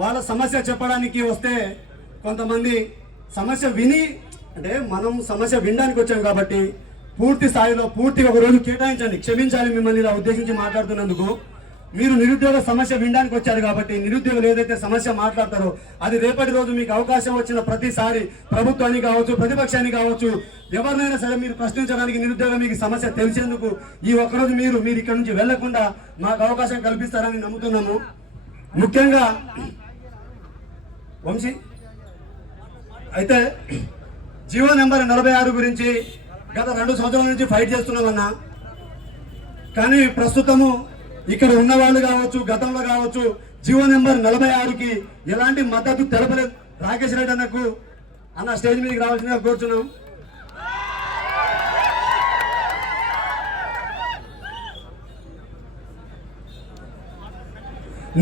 వాళ్ళ సమస్య చెప్పడానికి వస్తే కొంతమంది సమస్య విని అంటే మనం సమస్య వినడానికి వచ్చాం కాబట్టి పూర్తి స్థాయిలో పూర్తిగా ఒక రోజు కేటాయించండి క్షమించాలి మిమ్మల్ని ఇలా ఉద్దేశించి మాట్లాడుతున్నందుకు. మీరు నిరుద్యోగ సమస్య వినడానికి వచ్చారు కాబట్టి నిరుద్యోగులు ఏదైతే సమస్య మాట్లాడతారో అది రేపటి రోజు మీకు అవకాశం వచ్చిన ప్రతిసారి ప్రభుత్వాన్ని కావచ్చు ప్రతిపక్షాన్ని కావచ్చు ఎవరినైనా సరే మీరు ప్రశ్నించడానికి నిరుద్యోగం మీకు సమస్య తెలిసేందుకు ఈ ఒక్కరోజు మీరు మీరు ఇక్కడ నుంచి వెళ్ళకుండా మాకు అవకాశం కల్పిస్తారని నమ్ముతున్నాము. ముఖ్యంగా వంశీ అయితే జియో నెంబర్ నలభై ఆరు గురించి గత రెండు సంవత్సరాల నుంచి ఫైట్ చేస్తున్నామన్నా. కానీ ప్రస్తుతము ఇక్కడ ఉన్న వాళ్ళు కావచ్చు గతంలో కావచ్చు జీవో నెంబర్ నలభై ఆరుకి ఎలాంటి మద్దతు తెలపలేదు రాకేష్ రెడ్డి అన్నకు అన్న స్టేజ్ మీదకి రావాల్సిందిగా కోరుచున్నాం.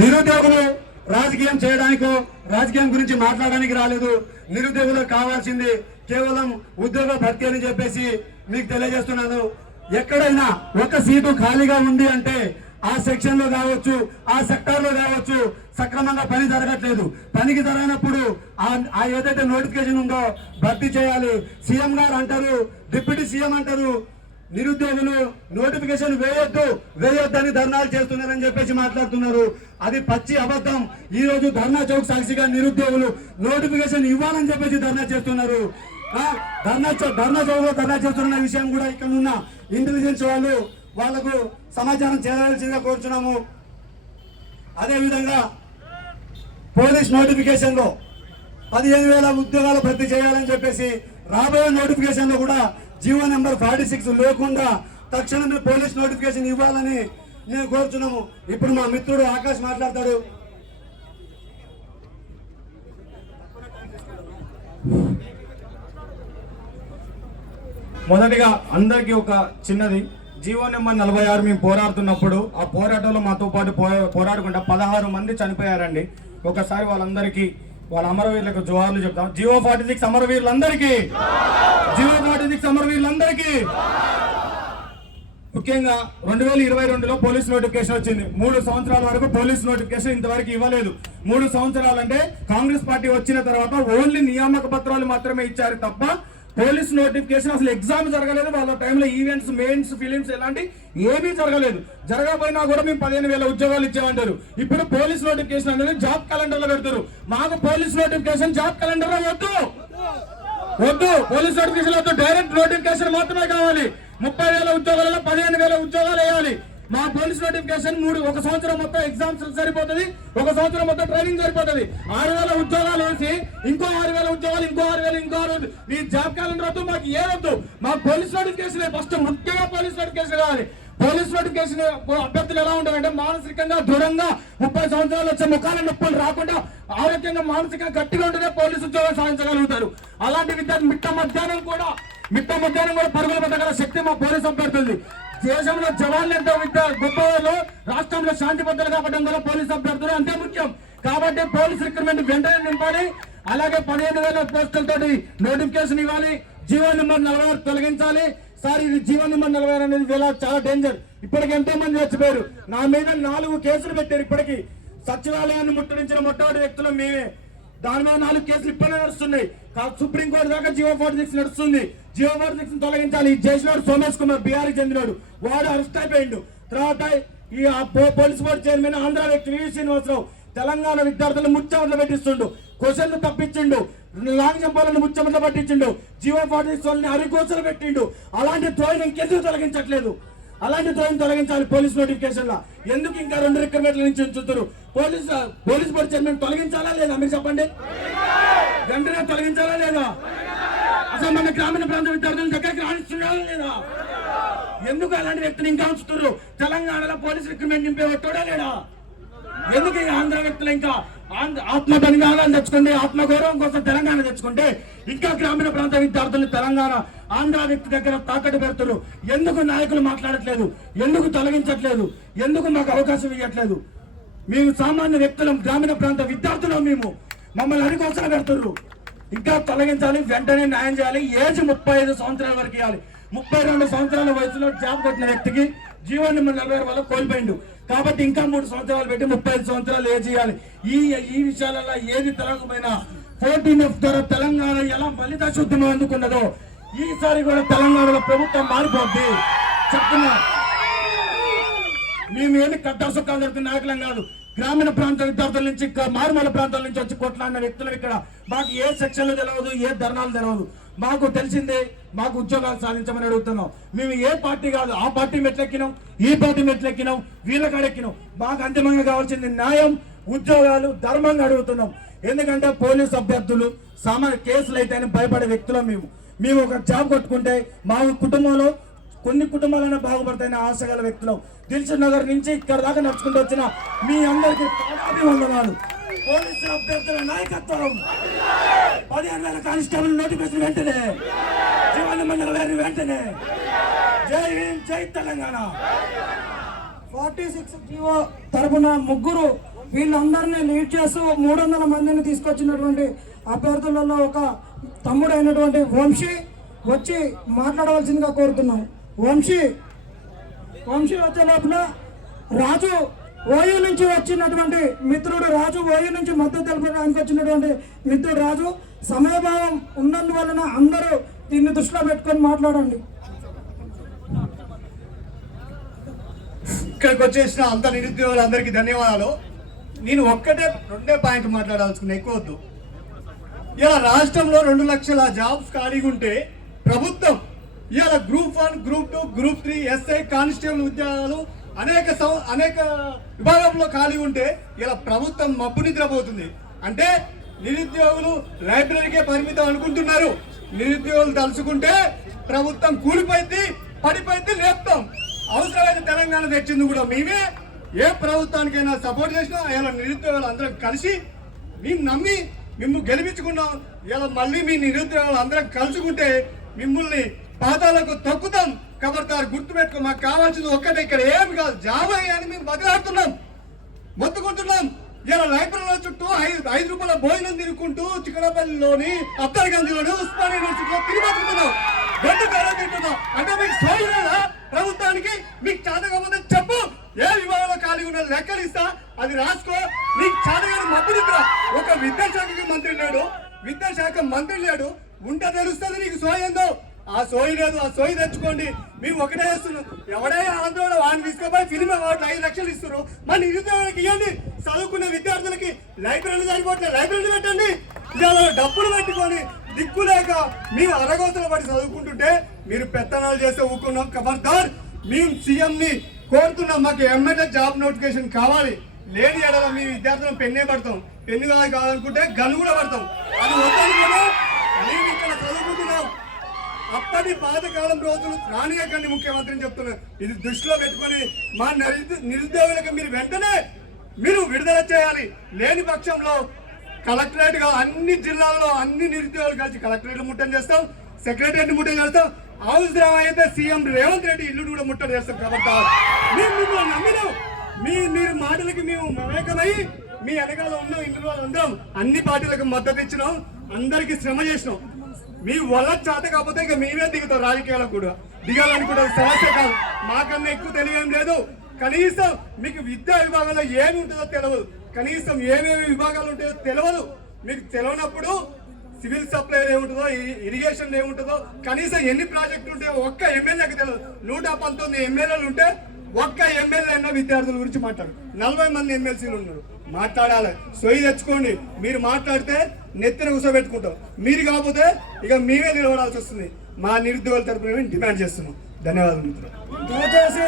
నిరుద్యోగులు రాజకీయం చేయడానికో రాజకీయం గురించి మాట్లాడడానికి రాలేదు. నిరుద్యోగులకు కావాల్సింది కేవలం ఉద్యోగ భర్తీ అని చెప్పేసి మీకు తెలియజేస్తున్నాను. ఎక్కడైనా ఒక సీటు ఖాళీగా ఉంది అంటే ఆ సెక్షన్లో కావచ్చు ఆ సెక్టార్లో కావచ్చు సక్రమంగా పని జరగట్లేదు. పనికి జరగనప్పుడు ఆ- ఆ ఏదైతే నోటిఫికేషన్ ఉందో భర్తీ చేయాలి. సీఎం గారు అంటారు డిప్యూటీ సీఎం అంటారు నిరుద్యోగులు నోటిఫికేషన్ వేయొద్దు వేయొద్దు అని ధర్నాలు చేస్తున్నారని చెప్పేసి మాట్లాడుతున్నారు. అది పచ్చి అబద్ధం. ఈ రోజు ధర్నా చౌక్ సాక్షిగా నిరుద్యోగులు నోటిఫికేషన్ ఇవ్వాలని చెప్పేసి ధర్నా చేస్తున్నారు. ధర్నా ధర్నా చౌక్లో ధర్నా చేస్తున్న విషయం కూడా ఇక్కడ ఉన్న ఇంటెలిజెన్స్ వాళ్ళు వాళ్ళకు సమాచారం చేరవలసిందిగా కోరుచున్నాము. అదే విధంగా పోలీస్ నోటిఫికేషన్లో పదిహేను వేల ఉద్యోగాలు భర్తీ చేయాలని చెప్పేసి రాబోయే నోటిఫికేషన్లో కూడా జీవో నెంబర్ ఫార్టీ సిక్స్ లేకుండా తక్షణమే పోలీస్ నోటిఫికేషన్ ఇవ్వాలని నేను కోరుచున్నాము. ఇప్పుడు మా మిత్రుడు ఆకాష్ మాట్లాడతాడు. మొదటిగా అందరికీ ఒక చిన్నది. జీవో నెంబర్ నలభై ఆరు మేము పోరాడుతున్నప్పుడు ఆ పోరాటంలో మాతో పాటు పో- పోరాడుకుంటా పదహారు మంది చనిపోయారండి. ఒకసారి వాళ్ళందరికీ వాళ్ళ అమరవీరులకు జోహార్లు చెప్తాం. జియో ఫార్టీ సిక్స్ అమరవీరులందరికీ. జియో ఫార్టీ సిక్స్ అమరవీరులందరికీ. ముఖ్యంగా రెండు వేల ఇరవై రెండులో పోలీస్ నోటిఫికేషన్ వచ్చింది. మూడు సంవత్సరాల వరకు పోలీస్ నోటిఫికేషన్ ఇంతవరకు ఇవ్వలేదు. మూడు సంవత్సరాలు అంటే కాంగ్రెస్ పార్టీ వచ్చిన తర్వాత ఓన్లీ నియామక పత్రాలు మాత్రమే ఇచ్చారు తప్ప పోలీస్ నోటిఫికేషన్ అసలు ఎగ్జామ్ జరగలేదు. వాళ్ళ టైంలో ఈవెంట్స్ మెయిన్స్ ఫిలిమ్స్ ఎలాంటి ఏమీ జరగలేదు. జరగకపోయినా కూడా మేము పదిహేను వేల ఉద్యోగాలు ఇచ్చామంటారు ఇప్పుడు పోలీస్ నోటిఫికేషన్ అనేది జాబ్ క్యాలెండర్లో పెడతారు. మాకు పోలీస్ నోటిఫికేషన్ జాబ్ క్యాలెండర్ వద్దు. వద్దు. పోలీస్ నోటిఫికేషన్ వద్దు. డైరెక్ట్ నోటిఫికేషన్ మాత్రమే కావాలి. ముప్పై వేల ఉద్యోగాలలో పదిహేను వేల ఉద్యోగాలు వేయాలి. మా పోలీస్ నోటిఫికేషన్ మూడు. ఒక సంవత్సరం మొత్తం ఎగ్జామ్స్ సరిపోతుంది ఒక సంవత్సరం మొత్తం ట్రైనింగ్ సరిపోతుంది. ఆరు వేల ఉద్యోగాలు వేసి ఇంకో ఆరు వేల ఉద్యోగాలు ఇంకో ఆరు వేలు ఇంకో ఆరు మీ జాబ్ క్యాలెండర్ వద్దు మాకు ఏ మా పోలీస్ నోటిఫికేషన్ ఫస్ట్ ముఖ్యంగా పోలీస్ నోటిఫికేషన్ కావాలి. పోలీస్ నోటిఫికేషన్ అభ్యర్థులు ఎలా ఉంటారంటే మానసికంగా దూరంగా ముప్పై సంవత్సరాలు వచ్చే ముఖాల నొప్పులు రాకుండా ఆరోగ్యంగా మానసికంగా గట్టిగా ఉంటేనే పోలీసు ఉద్యోగం సాధించగలుగుతారు. అలాంటి విద్యార్థి మిట్ట మధ్యాహ్నం కూడా మిట్ట మధ్యాహ్నం కూడా పరుగులు పెట్టగల శక్తి మా పోలీసు అభ్యర్థులది. దేశంలో జవాన్లు ఎంతో విద్య గొప్ప వాళ్ళు రాష్ట్రంలో శాంతి భద్రత కాపాడడం కూడా పోలీసు అభ్యర్థులు అంతే ముఖ్యం. కాబట్టి పోలీస్ రిక్రూట్మెంట్ వెంటనే నింపాలి. అలాగే పదిహేను వేల పోస్టులతో నోటిఫికేషన్ ఇవ్వాలి. జీవో నెంబర్ నలభై ఆరు తొలగించాలి. సార్ ఇది జీవో నెంబర్ నలభై ఆరు అనేది వేళ చాలా డేంజర్ ఇప్పటికి ఎంతో మంది చచ్చిపోయారు. నా మీద నాలుగు కేసులు పెట్టారు ఇప్పటికి. సచివాలయాన్ని ముట్టడించిన మొట్టమొదటి వ్యక్తులు మేమే. దాని మీద నాలుగు కేసులు ఇప్పటికే నడుస్తున్నాయి. కా- సుప్రీంకోర్టు దాకా జియో ఫార్టీ సిక్స్ నడుస్తుంది. జియో ఫార్టీ సిక్స్ తొలగించాలి. ఈ చేసినాడు సోమేష్ కుమార్ బీహార్కి చెందినాడు. వాడు అరెస్ట్ అయిపోయిండు. తర్వాత ఈ పోలీస్ బోర్డు చైర్మన్ ఆంధ్ర వ్యక్తి వివి శ్రీనివాసరావు తెలంగాణ విద్యార్థులను ముచ్చమట్లు పెట్టిస్తుండు. క్వశ్చన్లు తప్పించిండు. లాంగ్ జంపాలను ముచ్చమట్లు పట్టించిండు. జియో ఫార్టీ సిక్స్ వాళ్ళని అరికోసలు పెట్టిండు. అలాంటి త్రోయిని ఇంకెందుకు తొలగించట్లేదు? అలాంటి త్రోయిని తొలగించాలి పోలీస్ నోటిఫికేషన్ లా ఎందుకు ఇంకా రెండు రిక్రూట్మెంట్ల నుంచి ఉంచుతారు పోలీస్ పోలీస్ బోర్డు చైర్మన్ తొలగించాలా లేదా? మీరు చెప్పండి. వెంటనే తొలగించాలా లేదా? అసలు మన గ్రామీణ ప్రాంత విద్యార్థుల దగ్గరికి రాణిస్తున్నారా లేదా? ఎందుకు అలాంటి వ్యక్తిని ఇంకా ఉంచుతున్నారు తెలంగాణలో పోలీస్ రిక్రూట్మెంట్ నింపే ఒట్టోడా లేడా? ఎందుకు ఈ ఆంధ్ర వ్యక్తులు ఇంకా ఆంధ్ర- ఆత్మ బలిదానాలు తెచ్చుకుంటే ఆత్మగౌరవం కోసం తెలంగాణ తెచ్చుకుంటే ఇంకా గ్రామీణ ప్రాంత విద్యార్థులు తెలంగాణ ఆంధ్ర వ్యక్తి దగ్గర తాకట్టు పెడుతున్నారు ఎందుకు నాయకులు మాట్లాడట్లేదు? ఎందుకు తొలగించట్లేదు? ఎందుకు మాకు అవకాశం ఇవ్వట్లేదు? మేము సామాన్య వ్యక్తులం గ్రామీణ ప్రాంత విద్యార్థులం మేము. మమ్మల్ని అడిగోసన పెడుతున్నారు ఇంకా తొలగించాలి వెంటనే న్యాయం చేయాలి. ఏజ్ ముప్పై ఐదు సంవత్సరాల వరకు ఇవ్వాలి. ముప్పై రెండు సంవత్సరాల వయసులో జాబ్ కొట్టిన వ్యక్తికి జీవో నలభై వల్ల కోల్పోయిండు. కాబట్టి ఇంకా మూడు సంవత్సరాలు పెట్టి ముప్పై ఐదు సంవత్సరాలు ఏజ్ చేయాలి ఈ ఈ విషయాలలో ఏది తెలవకపోయినా ఫోర్టీన్ ఎఫ్ ద్వారా తెలంగాణ ఎలా ఫలిత శుద్ధం అందుకున్నదో ఈసారి కూడా తెలంగాణలో ప్రభుత్వం మారిపోద్ది. చెప్తున్నా. మేము ఏమి కట్టా సుఖాలు నాయకులం కాదు. గ్రామీణ ప్రాంత విద్యార్థుల నుంచి మారుమూల ప్రాంతాల నుంచి వచ్చి కొట్లాడిన వ్యక్తులు ఇక్కడ. మాకు ఏ సెక్షన్లు తెలియదు ఏ ధర్నాలు తెలియదు మాకు తెలిసిందే మాకు ఉద్యోగాలు సాధించమని అడుగుతున్నాం. మేము ఏ పార్టీ కాదు ఆ పార్టీ మెట్లెక్కినాం ఈ పార్టీ మెట్లెక్కినాం వీళ్ళ కాడెక్కినాం. మాకు అంతిమంగా కావాల్సింది న్యాయం ఉద్యోగాలు ధర్మంగా అడుగుతున్నాం. ఎందుకంటే పోలీస్ అభ్యర్థులు సామాన్య కేసులు అయితే అని భయపడే వ్యక్తులం మేము. మేము ఒక జాబ్ కొట్టుకుంటే మా కుటుంబంలో కొన్ని కుటుంబాలైనా బాగుపడతాయని ఆశ గల వ్యక్తులు. దిల్సు నగర్ నుంచి ఇక్కడ దాకా నడుచుకుంటూ వచ్చిన మీ అందరికి వందనాలు పోలీసు అభ్యర్థుల నాయకత్వం. పదిహేను వేల కానిస్టేబుల్ నోటిఫికేషన్ వెంటనే. జీవన మండల వారిని వెంటనే. జై హింద్ జై తెలంగాణ. ఫార్టీ సిక్స్ జీవో తరపున ముగ్గురు వీళ్ళందరినీ లీడ్ చేస్తూ మూడు వందల మందిని తీసుకొచ్చినటువంటి అభ్యర్థులలో ఒక తమ్ముడైనటువంటి వంశీ వచ్చి మాట్లాడవలసిందిగా కోరుతున్నాం. వంశీ వంశీ వచ్చే లోపల రాజు ఓయూ నుంచి వచ్చినటువంటి మిత్రుడు రాజు ఓయూ నుంచి మద్దతు తెలపడానికి వచ్చినటువంటి మిత్రుడు రాజు సమయభావం ఉన్నందువలన అందరూ దీన్ని దృష్టిలో పెట్టుకొని మాట్లాడండి. ఇక్కడికి వచ్చేసిన అంత నిరుద్యోగులందరికీ ధన్యవాదాలు. నేను ఒక్కటే రెండే పాయింట్ మాట్లాడాల్సుకున్నా ఎక్కువ వద్దు ఇలా రాష్ట్రంలో రెండు లక్షల జాబ్స్ ఖాళీగా ఉంటే ప్రభుత్వం ఇవాళ group one group two group three SI constable ఉద్యోగాలు అనేక సం- అనేక విభాగంలో ఖాళీ ఉంటే ఇలా ప్రభుత్వం మబ్బు నిద్రపోతుంది. అంటే నిరుద్యోగులు లైబ్రరీకే పరిమితం అనుకుంటున్నారు. నిరుద్యోగులు తలుచుకుంటే ప్రభుత్వం కూలిపోయింది పడిపోయింది లేపుతాం. అవసరమైన తెలంగాణ తెచ్చింది కూడా మేమే. ఏ ప్రభుత్వానికైనా సపోర్ట్ చేసినా ఇలా నిరుద్యోగులు అందరం కలిసి మేము నమ్మి మిమ్మల్ని గెలిపించుకున్నాం. ఇలా మళ్ళీ మీ నిరుద్యోగులు అందరం కలుసుకుంటే మిమ్మల్ని పాతాలకు తొక్కుతాం కబర్దారు గుర్తు పెట్టుకో మాకు కావాల్సింది ఒక్కటే. ఇక్కడ ఏమి కాదు జాబ్ అని మేము బదిలాడుతున్నాం మొత్తుకుంటున్నాం. ఇలా లైబ్రరీల చుట్టూ ఐదు ఐదు రూపాయల భోజనం తినుకుంటూ చిక్కడపల్లిలోని అత్తరగంజ్లోని ఉస్మానియా యూనివర్సిటీలో తిరిగి బతుకుతున్నాం. గడ్డు తింటున్నాం. అంటే మీకు సోయి లేదా? ప్రభుత్వానికి మీకు చాతకపోతే చెప్పు. ఏ విభాగంలో ఖాళీ ఉన్న లెక్కలు ఇస్తా అది రాసుకో. నీకు చాతగాని మద్దతు ఒక విద్యాశాఖకి మంత్రి లేడు. విద్యాశాఖ మంత్రి లేడు. ఉంటే తెలుస్తుంది నీకు సోయందో ఆ సోయి లేదు ఆ సోయి తెచ్చుకోండి. మేము ఒకటే చేస్తున్నాం. ఎవడే ఆందోళన వాడిని తీసుకుపోయి ఫిలిం అవార్డు ఐదు లక్షలు ఇస్తారు మన నిరుద్యోగులకు ఇవ్వండి. చదువుకున్న విద్యార్థులకి లైబ్రరీలు సరిపోతే లైబ్రరీలు పెట్టండి. ఇలా డబ్బులు పెట్టుకొని దిక్కు లేక మేము అరగోతలు పడి చదువుకుంటుంటే మీరు పెత్తనాలు చేస్తే ఊరుకున్నాం. ఖబర్దార్ మేము సీఎంని కోరుతున్నాం. మాకు ఎమ్మెల్యే జాబ్ నోటిఫికేషన్ కావాలి. లేని ఎడల మీ విద్యార్థులను పెన్నే పడతాం. పెన్ను కాదు కాదనుకుంటే గన్ను కూడా పడతాం. అది వద్దనుకున్నాం మేము ఇక్కడ చదువుకుంటున్నాం అప్పటి పాతకాలం రోజులు రానియకండి ముఖ్యమంత్రిని చెప్తున్నారు. ఇది దృష్టిలో పెట్టుకొని మా నిరుద్యో- నిరుద్యోగులకు మీరు వెంటనే మీరు విడుదల చేయాలి. లేని పక్షంలో కలెక్టరేట్గా అన్ని జిల్లాల్లో అన్ని నిరుద్యోగులు కలిసి కలెక్టరేట్లు ముట్టని చేస్తాం సెక్రటరీని ముట్టని చేస్తాం. అవసరం అయితే సీఎం రేవంత్ రెడ్డి ఇల్లు కూడా ముట్టడి చేస్తాం కాబట్టి మేము మిమ్మల్ని నమ్మినాం. మీ మీరు మాటలకి మేము మమేకమై మీ వెనకాల ఉన్నాం ఇన్ని రోజులు ఉందాం అన్ని పార్టీలకు మద్దతు ఇచ్చినాం. అందరికీ శ్రమ చేసినాం. మీ వల్ల చేత కాకపోతే ఇక మేమే దిగుతాం రాజకీయాలకు కూడా. దిగాలనుకుంటే కూడా సమస్య కాదు. మాకన్నా ఎక్కువ తెలియడం లేదు. కనీసం మీకు విద్యా విభాగంలో ఏమి ఉంటుందో తెలియదు కనీసం ఏమేమి విభాగాలు ఉంటాయో తెలియదు మీకు తెలియనప్పుడు సివిల్ సప్లై ఏముంటుందో ఇరిగేషన్ ఏముంటుందో కనీసం ఎన్ని ప్రాజెక్టులు ఉంటాయో ఒక్క ఎమ్మెల్యేకి తెలియదు నూట పంతొమ్మిది ఎమ్మెల్యేలు ఉంటే ఒక్క ఎమ్మెల్యే అయినా విద్యార్థుల గురించి మాట్లాడు. నలభై మంది ఎమ్మెల్సీలు ఉన్నారు. మాట్లాడాలి. సొయ్యి తెచ్చుకోండి. మీరు మాట్లాడితే నెత్తిన కూర్చోబెట్టుకుంటాం మీరు కాకపోతే ఇక మేమే నిలబడాల్సి వస్తుంది. మా నిరుద్యోగుల తరపున మేము డిమాండ్ చేస్తున్నాం. ధన్యవాదాలు మిత్రులు. దయచేసి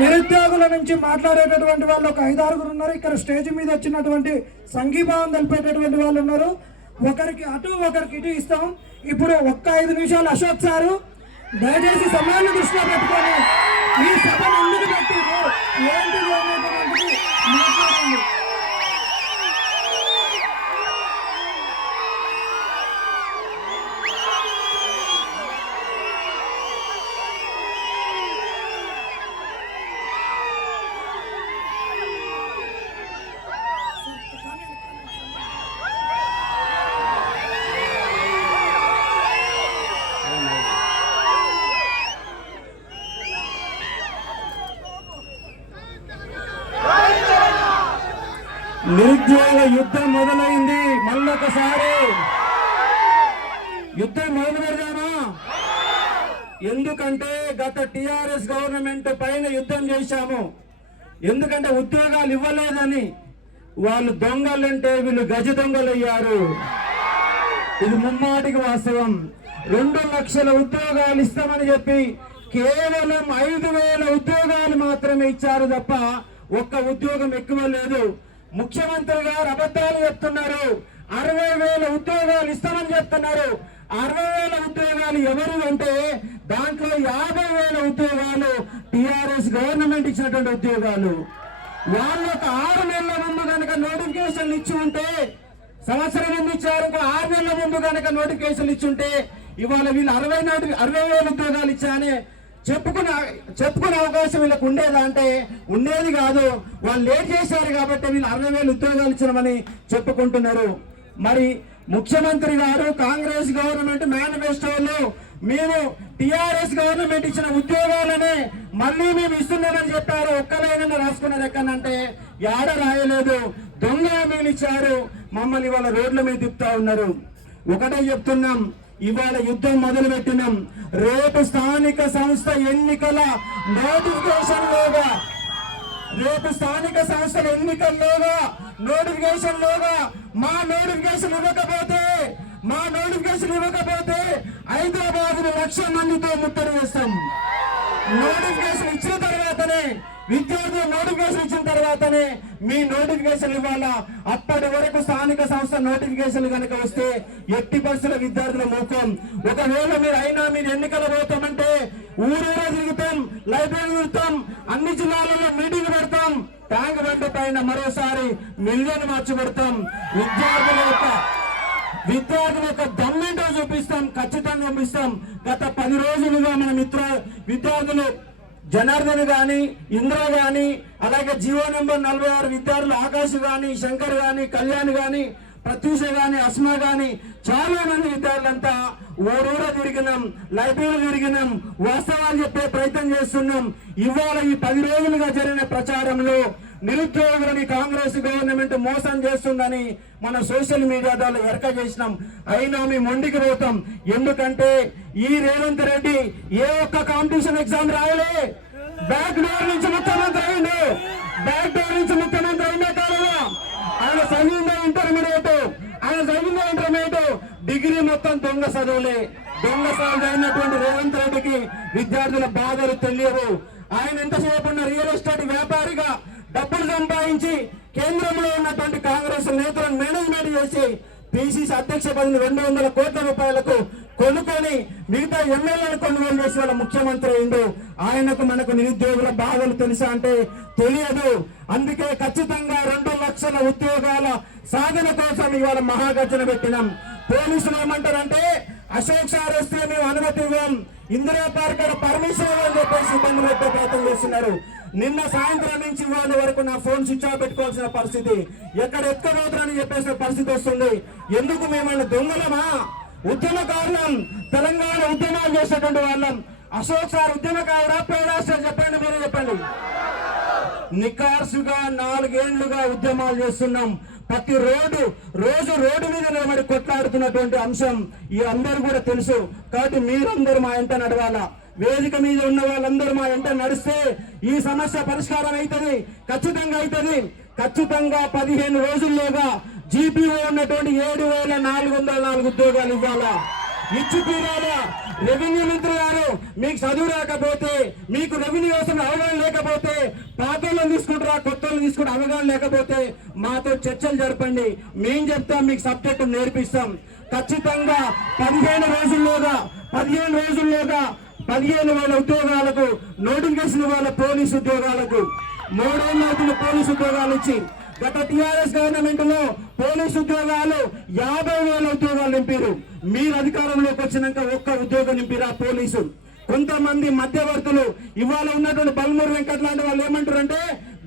నిరుద్యోగుల నుంచి మాట్లాడేటటువంటి వాళ్ళు ఒక ఐదారుగురు ఉన్నారు. ఇక్కడ స్టేజ్ మీద వచ్చినటువంటి సంఘీభావం తెలిపేటటువంటి వాళ్ళు ఉన్నారు. ఒకరికి అటు ఒకరికి ఇటు ఇస్తాం. ఇప్పుడు ఒక్క ఐదు నిమిషాలు అశోక్ సారు దయచేసి సమయాన్ని దృష్టిలో పెట్టుకొని ఈ సభను ఎందుకు పెట్టారు ఏంటి అనేటువంటిది మాట్లాడండి. యుద్ధం మొదలైంది. మళ్ళొకసారి. యుద్ధం మొదలు పెడదామా? ఎందుకంటే గత టిఆర్ఎస్ గవర్నమెంట్ పైన యుద్ధం చేశాము. ఎందుకంటే ఉద్యోగాలు ఇవ్వలేదని వాళ్ళు దొంగలంటే వీళ్ళు గజ దొంగలు అయ్యారు ఇది ముమ్మాటికి వాస్తవం. రెండు లక్షల ఉద్యోగాలు ఇస్తామని చెప్పి కేవలం ఐదు వేల ఉద్యోగాలు మాత్రమే ఇచ్చారు తప్ప ఒక్క ఉద్యోగం ఎక్కువ లేదు. ముఖ్యమంత్రి గారు అబద్ధాలు చెప్తున్నారు. అరవై వేల ఉద్యోగాలు ఇస్తామని చెప్తున్నారు. అరవై వేల ఉద్యోగాలు ఎవరు అంటే దాంట్లో యాభై వేల ఉద్యోగాలు టిఆర్ఎస్ గవర్నమెంట్ ఇచ్చినటువంటి ఉద్యోగాలు. వాళ్ళు ఒక ఆరు నెలల ముందు కనుక నోటిఫికేషన్లు ఇచ్చి ఉంటే సంవత్సరం ముందు ఇచ్చారు ఇంకో ఆరు నెలల ముందు కనుక నోటిఫికేషన్ ఉంటే ఇవాళ వీళ్ళు అరవై నోటి అరవై వేల ఉద్యోగాలు ఇచ్చానే చెప్పుకునే చెప్పుకునే అవకాశం వీళ్ళకు ఉండేదా అంటే ఉండేది కాదు. వాళ్ళు లేట్ చేశారు కాబట్టి వీళ్ళు అరవై వేలు ఉద్యోగాలు ఇచ్చినామని చెప్పుకుంటున్నారు. మరి ముఖ్యమంత్రి గారు కాంగ్రెస్ గవర్నమెంట్ మేనిఫెస్టోలో మేము టిఆర్ఎస్ గవర్నమెంట్ ఇచ్చిన ఉద్యోగాలనే మళ్ళీ మేము ఇస్తున్నామని చెప్పారు. ఒక్కలైనా రాసుకున్నారు ఎక్కడంటే యాడ రాయలేదు. దొంగ హామీలు ఇచ్చారు. మమ్మల్ని వాళ్ళ రోడ్ల మీద తిప్పుతా ఉన్నారు. ఒకటే చెప్తున్నాం. ఇవాళ యుద్ధం మొదలు పెట్టినాం రేపు స్థానిక సంస్థ ఎన్నికల నోటిఫికేషన్ లోగా రేపు స్థానిక సంస్థల ఎన్నికల్లోగా నోటిఫికేషన్ లోగా మా నోటిఫికేషన్ ఇవ్వకపోతే మా నోటిఫికేషన్ ఇవ్వకపోతే హైదరాబాద్ లక్ష మందితో ముట్టడి వేస్తాం నోటిఫికేషన్ ఇచ్చిన తర్వాతనే విద్యార్థులు నోటిఫికేషన్ ఇచ్చిన తర్వాతనే మీ నోటిఫికేషన్ ఇవ్వాలా? అప్పటి వరకు స్థానిక సంస్థ నోటిఫికేషన్ కనుక వస్తే ఎట్టి పరిస్థితుల విద్యార్థుల ముఖం. ఒకవేళ మీరు అయినా మీరు ఎన్నికలు పోతామంటే ఊరూరా తిరుగుతాం లైబ్రరీ తిరుగుతాం అన్ని జిల్లాలలో మీటింగ్ పెడతాం. ట్యాంక్ బండ్ పైన మరోసారి మిలియన్ మార్చి పెడతాం. విద్యార్థుల యొక్క విద్యార్థుల యొక్క దమ్మేంటో చూపిస్తాం ఖచ్చితంగా చూపిస్తాం. గత పది రోజులుగా మన మిత్ర విద్యార్థులు జనార్దన్ గాని ఇంద్ర గాని అలాగే జీవో నెంబర్ నలభై ఆరు విద్యార్థులు ఆకాశ్ గాని శంకర్ గాని కళ్యాణ్ గాని ప్రత్యూష గాని అస్మా గాని చాలా మంది విద్యార్థులంతా ఊరూర తిరిగినాం లైబ్రరీలు తిరిగినాం వాస్తవాలు చెప్పే ప్రయత్నం చేస్తున్నాం. ఇవాళ ఈ పది రోజులుగా జరిగిన ప్రచారంలో నిరుద్యోగులని కాంగ్రెస్ గవర్నమెంట్ మోసం చేస్తుందని మన సోషల్ మీడియా ద్వారా ఎరక చేసినాం. అయినా మేము మొండికి పోతాం. ఎందుకంటే ఈ రేవంత్ రెడ్డి ఏ ఒక్క కాంపిటీషన్ ఎగ్జామ్ రాయలే. బ్యాక్ డోర్ నుంచి ముఖ్యమంత్రి అయిండు. బ్యాక్ డోర్ నుంచి ముఖ్యమంత్రి అయిందే కాలంలో ఆయన చదివిందే ఇంటర్మీడియట్ ఆయన చదివిందే ఇంటర్మీడియట్ డిగ్రీ మొత్తం దొంగ చదువులే. దొంగ చదువు అయినటువంటి రేవంత్ రెడ్డికి విద్యార్థుల బాధలు తెలియవు. ఆయన ఎంతసేపు ఉన్న రియల్ ఎస్టేట్ వ్యాపారిగా డబ్బులు సంపాదించి కేంద్రంలో ఉన్నటువంటి కాంగ్రెస్ నేతలను మేనేజ్మెంట్ చేసి పిసిసి అధ్యక్ష పదవి రెండు వందల కోట్ల రూపాయలకు కొనుక్కొని మిగతా ఎమ్మెల్యేలను కొనుగోలు చేసిన వాళ్ళ ముఖ్యమంత్రి అయిండు. ఆయనకు మనకు నిరుద్యోగుల బాధలు తెలుసా అంటే తెలియదు. అందుకే ఖచ్చితంగా రెండు లక్షల ఉద్యోగాల సాధన కోసం ఇవాళ మహాగర్జన పెట్టినాం. పోలీసులు ఏమంటారంటే అశోక్ సార్ వస్తే మేము అనుమతి ఇవ్వం. ఇందిరా పార్క్ పర్మిషన్ ఇవ్వని చెప్పేసి ఇబ్బంది పెట్టే ప్రయత్నం చేస్తున్నారు. నిన్న సాయంత్రం నుంచి ఇవాళ వరకు నా ఫోన్ స్విచ్ ఆఫ్ పెట్టుకోవాల్సిన పరిస్థితి. ఎక్కడ ఎత్తుకోబోతున్నారని చెప్పేసిన పరిస్థితి వస్తుంది. ఎందుకు మేమన్నా దొంగలమా? ఉద్యమ కారణం. తెలంగాణ ఉద్యమాలు చేసేటువంటి వాళ్ళం. అశోక్ సార్ ఉద్యమకారుడా పేడా సార్ చెప్పండి మీరే చెప్పండి. నికార్సుగా నాలుగేళ్ళుగా ఉద్యమాలు చేస్తున్నాం. ప్రతి రోడ్డు రోజు రోడ్డు మీద నిలబడి కొట్లాడుతున్నటువంటి అంశం ఈ అందరూ కూడా తెలుసు. కాబట్టి మీరందరూ మా ఎంట నడవాలా? వేదిక మీద ఉన్న వాళ్ళందరూ మా ఎంట నడిస్తే ఈ సమస్య పరిష్కారం అవుతుంది ఖచ్చితంగా అవుతుంది ఖచ్చితంగా పదిహేను రోజుల్లోగా జీపీఓ ఉన్నటువంటి ఏడు వేల నాలుగు వందల నాలుగు ఉద్యోగాలు ఇవ్వాలా? ఇచ్చి తీరాలా రెవెన్యూ మంత్రి గారు మీకు చదువు రాకపోతే మీకు రెవెన్యూ వ్యవస్థ అవగాహన లేకపోతే పాతలను తీసుకుంటారా కొత్తలు తీసుకుంటే అవగాహన లేకపోతే మాతో చర్చలు జరపండి. మేం చెప్తాం మీకు సబ్జెక్టు నేర్పిస్తాం. ఖచ్చితంగా పదిహేను రోజుల్లోగా పదిహేను రోజుల్లోగా పదిహేను వేల ఉద్యోగాలకు నోటిఫికేషన్ ఇవ్వాలి పోలీసు ఉద్యోగాలకు. మూడేళ్ళ అవుతుంది పోలీసు ఉద్యోగాలు ఇచ్చి. గత టిఆర్ఎస్ గవర్నమెంట్లో పోలీసు ఉద్యోగాలు యాభై వేల ఉద్యోగాలు నింపారు మీరు అధికారంలోకి వచ్చినాక ఒక్క ఉద్యోగం నింపిరా పోలీసు. కొంతమంది మధ్యవర్తులు ఇవాళ ఉన్నటువంటి బల్మూరు వెంకట్ లాంటి వాళ్ళు ఏమంటారు అంటే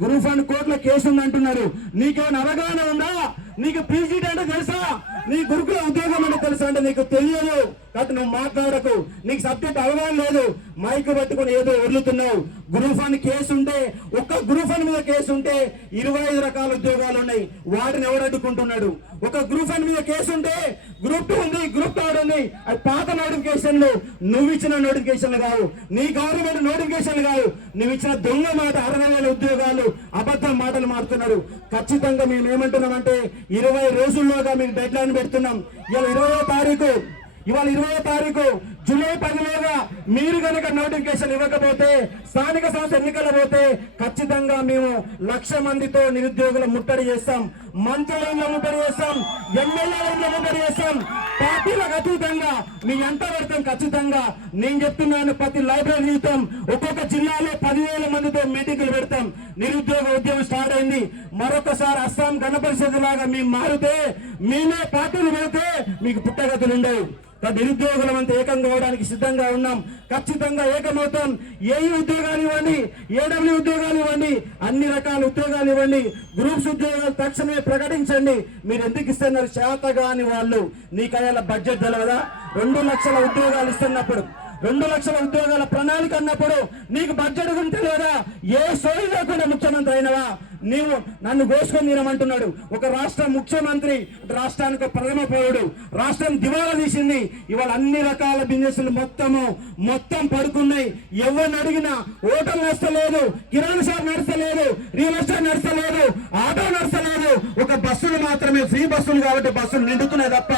గ్రూప్ వన్ కోర్టులో కేసు ఉందంటున్నారు నీకేమైనా అవగాహన ఉందా? నీకు పీజీ అంటే తెలుసా? నీ గురుకుల ఉద్యోగం అంటే తెలుసా అంటే నీకు తెలియదు. కాబట్టి నువ్వు మాట్లాడకు. నీకు సబ్జెక్ట్ అవగాహన లేదు. మైక్ పెట్టుకుని ఏదో వదులుతున్నావు. గ్రూప్ అని కేసు ఉంటే ఒక్క గ్రూప్ అని మీద కేసు ఉంటే ఇరవై ఐదు రకాల ఉద్యోగాలు ఉన్నాయి. వాటిని ఎవరు అడ్డుకుంటున్నాడు? ఒక గ్రూప్ అని మీద కేసు ఉంటే గ్రూప్ టూ ఉంది గ్రూప్ థర్డ్ ఉంది. అది పాత నోటిఫికేషన్లు. నువ్వు ఇచ్చిన నోటిఫికేషన్లు కావు. నీ గవర్నమెంట్ నోటిఫికేషన్లు కావు. నువ్వు ఇచ్చిన దొంగ మాట అరవై వేల ఉద్యోగాలు అబద్ధం మాటలు మారుతున్నారు. ఖచ్చితంగా మేము ఏమంటున్నామంటే ఇరవై రోజుల్లోగా మీకు డెడ్ లైన్ పెడుతున్నాం. ఇవాళ ఇరవయో తారీఖు. ఇవాళ ఇరవయో తారీఖు. జూలై పదిలోగా మీరు కనుక నోటిఫికేషన్ ఇవ్వకపోతే స్థానిక సంస్థ ఎన్నికల పోతే ఖచ్చితంగా మేము లక్ష మందితో నిరుద్యోగుల ముట్టడి చేస్తాం మంత్రులంలో ముట్టడి చేస్తాం ఎమ్మెల్యేలంలో ముట్టడి చేస్తాం. పార్టీలకు అతీతంగా మీ ఎంత పెడతాం ఖచ్చితంగా. నేను చెప్తున్నాను ప్రతి లైబ్రరీ జీవితం ఒక్కొక్క జిల్లాలో పదివేల మందితో మీటింగులు పెడతాం. నిరుద్యోగ ఉద్యమం స్టార్ట్ అయింది. మరొకసారి అస్సాం గణపరిషత్ లాగా మేము మారితే మేమే పార్టీలు పెడితే మీకు పుట్టగతులు ఉండవు. నిరుద్యోగులం అంతా ఏకంగా చేయడానికి సిద్ధంగా ఉన్నాం. ఖచ్చితంగా ఏకమవుతాం. ఏ ఉద్యోగాలు ఇవ్వండి ఏడబ్ల్యూ ఉద్యోగాలు ఇవ్వండి అన్ని రకాల ఉద్యోగాలు ఇవ్వండి. గ్రూప్స్ ఉద్యోగాలు తక్షణమే ప్రకటించండి. మీరు ఎందుకు ఇస్తున్నారు? శాతగాని వాళ్ళు. నీకు అయ్యేలా బడ్జెట్ తెలవదా? రెండు లక్షల ఉద్యోగాలు ఇస్తున్నప్పుడు రెండు లక్షల ఉద్యోగాల ప్రణాళిక అన్నప్పుడు నీకు బడ్జెట్ గురించి లేదా ఏ సోయి లేకుండా ముఖ్యమంత్రి అయినవా? నీవు నన్ను కోసుకొని తినమంటున్నాడు. ఒక రాష్ట్ర ముఖ్యమంత్రి రాష్ట్రానికి ప్రథమ పౌరుడు. రాష్ట్రం దివాలా తీసింది. ఇవాళ అన్ని రకాల బిజినెస్లు మొత్తము మొత్తం పడుకున్నాయి. ఎవరిని అడిగినా హోటల్ నడస్తలేదు కిరాణా షాప్ నడుస్తలేదు రియల్ ఎస్టేట్ నడస్తలేదు ఆటో నడుస్తలేదు. ఒక బస్సులు మాత్రమే ఫ్రీ బస్సులు కాబట్టి బస్సులు నిండుతున్నాయి తప్ప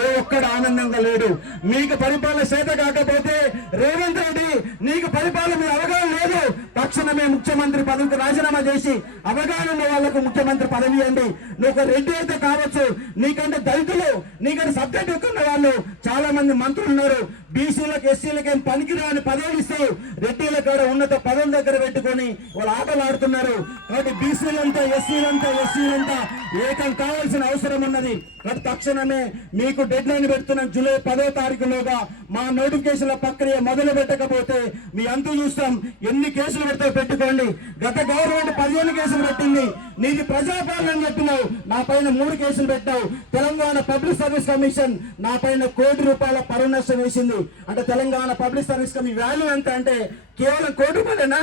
ఏ ఒక్కడు ఆనందంగా లేడు. నీకు పరిపాలన చేత కాకపోతే రేవంత్ రెడ్డి నీకు పరిపాలన మీద అవగాహన లేదు. తక్షణమే ముఖ్యమంత్రి పదవికి రాజీనామా చేసి అవగాహన ఉన్న వాళ్ళకు ముఖ్యమంత్రి పదవి ఇవ్వండి. నువ్వు ఒక రెడ్డి అయితే కావచ్చు. నీకంటే దళితులు నీకంటే సబ్జెక్ట్ ఎక్కున్న వాళ్ళు చాలా మంది మంత్రులు ఉన్నారు. బీసీలకు ఎస్సీలకు ఏం పనికిరాని పదవులు ఇస్తూ రెడ్డిల కాడ ఉన్నత పదవుల దగ్గర పెట్టుకొని వాళ్ళు ఆటలు ఆడుతున్నారు కాబట్టి బీసీలంతా ఎస్సీలంతా ఎస్సీలంతా ఏకం కావాల్సిన అవసరం ఉన్నది. కాబట్టి తక్షణమే మీకు డెడ్ లైన్ పెడుతున్నాం జూలై పదో తారీఖులోగా. మా నోటిఫికేషన్ల ప్రక్రియ మొదలు పెట్టకపోతే మీ అంత చూస్తాం. ఎన్ని కేసులు పెడితే పెట్టుకోండి. గత గవర్నమెంట్ పదిహేను కేసులు పెట్టింది. నీది ప్రజాపాలన పెట్టినావు నా పైన మూడు కేసులు పెట్టావు తెలంగాణ పబ్లిక్ సర్వీస్ కమిషన్ నా పైన కోటి రూపాయల పరువు నష్టం వేసింది. అంటే Telangana public service commission value ఎంత అంటే కేవలం కోటి రూపాయలేనా?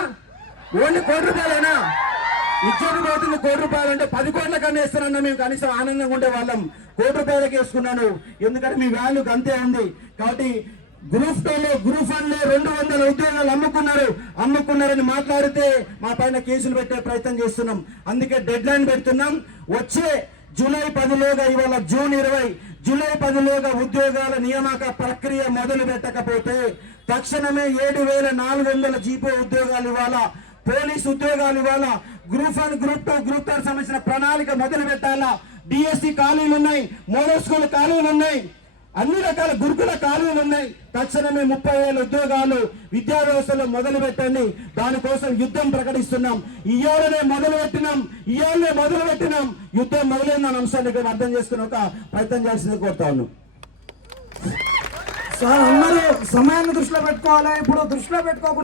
ఓన్లీ కోటి రూపాయలేనా? ఇచ్చేది పోతుంది కోటి రూపాయలు అంటే పది కోట్ల కన్నా ఇస్తానన్న మేము కనీసం ఆనందంగా ఉండే వాళ్ళం. కోటి రూపాయలకి వేసుకున్నాను. ఎందుకంటే మీ వాల్యూ అంతే ఉంది. కాబట్టి గ్రూప్ టూలో గ్రూప్ వన్లో రెండు వందల ఉద్యోగాలు అమ్ముకున్నారు. అమ్ముకున్నారని మాట్లాడితే మా పైన కేసులు పెట్టే ప్రయత్నం చేస్తున్నాం. అందుకే డెడ్ లైన్ పెడుతున్నాం. వచ్చే జూలై పదిలోగా ఇవాళ జూన్ ఇరవై జూలై పదిలోగా ఉద్యోగాల నియామక ప్రక్రియ మొదలు పెట్టకపోతే తక్షణమే ఏడు వేల నాలుగు వందల జీపో ఉద్యోగాలు ఇవ్వాలా? పోలీస్ ఉద్యోగాలు ఇవ్వాలా? Group one group two group third సంబంధించిన ప్రణాళిక మొదలు పెట్టాలా? డిఎస్సి ఖాళీలు ఉన్నాయి మోడల్ స్కూల్ ఖాళీలు ఉన్నాయి అన్ని రకాల గురుకుల కాలువలు ఉన్నాయి. తక్షణమే ముప్పై వేల ఉద్యోగాలు విద్యా వ్యవస్థలో మొదలు పెట్టండి. దానికోసం యుద్ధం ప్రకటిస్తున్నాం. ఇవాళనే మొదలు పెట్టినాం. ఇవాళనే మొదలు పెట్టినాం. యుద్ధం మొదలైన అంశాన్ని ఇక్కడ అర్థం చేసుకుని ఒక ప్రయత్నం చేయాల్సింది కోరుతా ఉన్నాం సార్ అందరూ సమయాన్ని దృష్టిలో పెట్టుకోవాలి? ఇప్పుడు దృష్టిలో పెట్టుకోకుండా